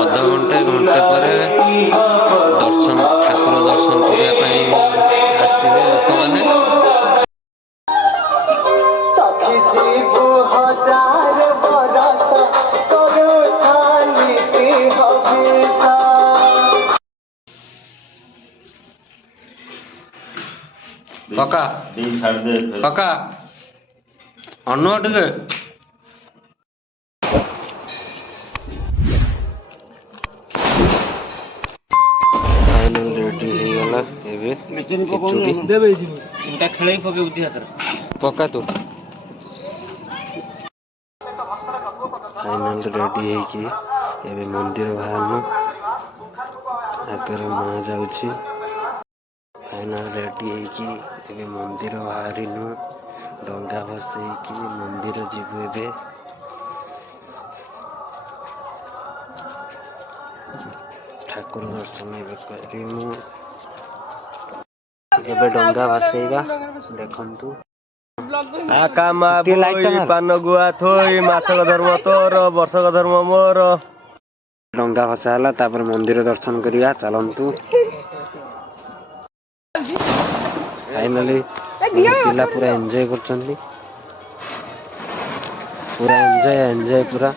ଅଧଘଣ୍ଟେ ଘଣ୍ଟେ ପରେ ଦର୍ଶନ ଠାକୁର ଦର୍ଶନ କରିବା ପାଇଁ ଆସିବେ ଲୋକମାନେ। କକା କକା ଅନୁଭବ ଟିକେ ରେଡି ହେଇଗଲା ଏବେ ଚିନ୍ତା ଖେଳେଇ ପକେଇବୁ ଦି ହାତରେ ପକା ତୁ ଫାଇନାଲ ରେଡି ହେଇକି ଏବେ ମନ୍ଦିର ବାହାରनु ଆଗରେ ମା ଯାଉଛି। ଫାଇନାଲ ରେଡି ହେଇକି ଏବେ ମନ୍ଦିର ବାହାରିନୁ ଡଙ୍ଗା ଭସେଇକି ମନ୍ଦିର ଯିବୁ। ଏବେ ଠାକୁର ଦର୍ଶନ ଏବେ କରିମୁ। ଏବେ ଡଙ୍ଗା ଭସେଇବା ଦେଖନ୍ତୁ। ପାନ ଗୁଆ ଥୋଇ ମାସକ ଧର୍ମ ତୋର ବର୍ଷକ ଧର୍ମ ମୋର। ଡଙ୍ଗା ଭସା ହେଲା ତାପରେ ମନ୍ଦିର ଦର୍ଶନ କରିବା ଚାଲନ୍ତୁ। फाइनली पिला पूरा एंजॉय करछंती पूरा एंजॉय पूरा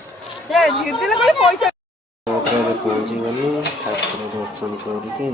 पहुंची गली ठाकुर दर्शन करके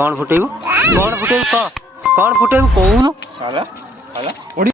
कौन फुटेबू कौन फुटेबू कौन फुटेबू कहूनु